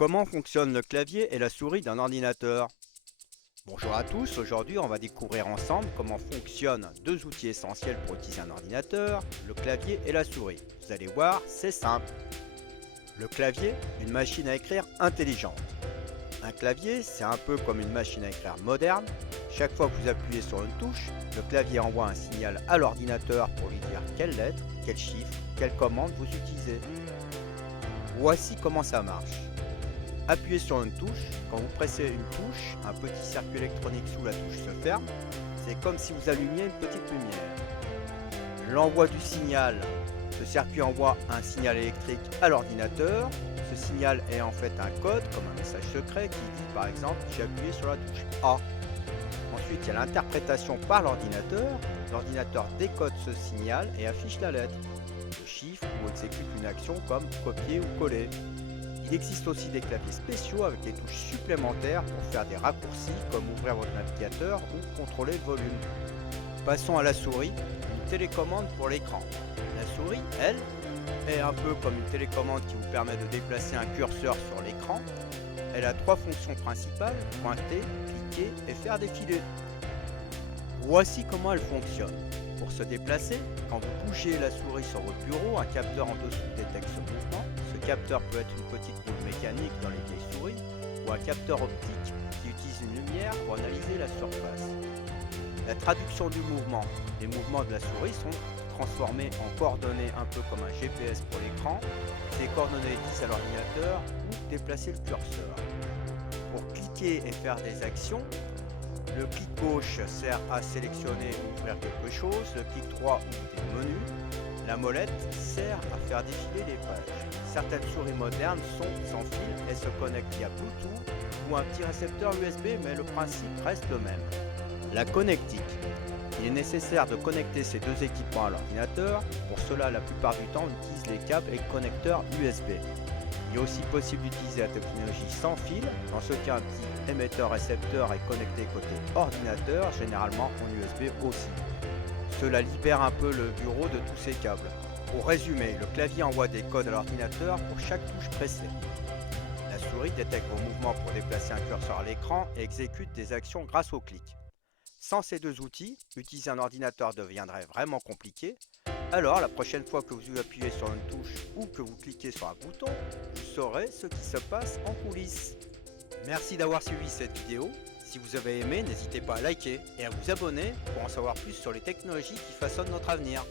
Comment fonctionne le clavier et la souris d'un ordinateur? Bonjour à tous, aujourd'hui on va découvrir ensemble comment fonctionnent deux outils essentiels pour utiliser un ordinateur, le clavier et la souris. Vous allez voir, c'est simple. Le clavier, une machine à écrire intelligente. Un clavier, c'est un peu comme une machine à écrire moderne. Chaque fois que vous appuyez sur une touche, le clavier envoie un signal à l'ordinateur pour lui dire quelle lettre, quel chiffre, quelle commande vous utilisez. Voici comment ça marche. Appuyez sur une touche. Quand vous pressez une touche, un petit circuit électronique sous la touche se ferme. C'est comme si vous allumiez une petite lumière. L'envoi du signal. Ce circuit envoie un signal électrique à l'ordinateur. Ce signal est en fait un code, comme un message secret, qui dit par exemple j'ai appuyé sur la touche A. Ensuite, il y a l'interprétation par l'ordinateur. L'ordinateur décode ce signal et affiche la lettre, le chiffre ou exécute une action comme copier ou coller. Il existe aussi des claviers spéciaux avec des touches supplémentaires pour faire des raccourcis comme ouvrir votre navigateur ou contrôler le volume. Passons à la souris, une télécommande pour l'écran. La souris, elle, est un peu comme une télécommande qui vous permet de déplacer un curseur sur l'écran. Elle a trois fonctions principales, pointer, cliquer et faire défiler. Voici comment elle fonctionne. Pour se déplacer, quand vous bougez la souris sur votre bureau, un capteur en dessous détecte ce mouvement. Ce capteur peut être une petite boule mécanique dans les vieilles souris ou un capteur optique qui utilise une lumière pour analyser la surface. La traduction du mouvement. Les mouvements de la souris sont transformés en coordonnées un peu comme un GPS pour l'écran. Ces coordonnées disent à l'ordinateur où déplacer le curseur. Pour cliquer et faire des actions, le clic gauche sert à sélectionner ou ouvrir quelque chose, le clic droit ouvre des menus, la molette sert à faire défiler les pages. Certaines souris modernes sont sans fil et se connectent via Bluetooth ou un petit récepteur USB, mais le principe reste le même. La connectique. Il est nécessaire de connecter ces deux équipements à l'ordinateur. Pour cela, la plupart du temps, on utilise les câbles et connecteurs USB. Il est aussi possible d'utiliser la technologie sans fil. Dans ce cas, un petit émetteur-récepteur est connecté côté ordinateur, généralement en USB aussi. Cela libère un peu le bureau de tous ces câbles. Pour résumer, le clavier envoie des codes à l'ordinateur pour chaque touche pressée. La souris détecte vos mouvements pour déplacer un curseur à l'écran et exécute des actions grâce au clic. Sans ces deux outils, utiliser un ordinateur deviendrait vraiment compliqué. Alors, la prochaine fois que vous appuyez sur une touche ou que vous cliquez sur un bouton, vous saurez ce qui se passe en coulisses. Merci d'avoir suivi cette vidéo. Si vous avez aimé, n'hésitez pas à liker et à vous abonner pour en savoir plus sur les technologies qui façonnent notre avenir.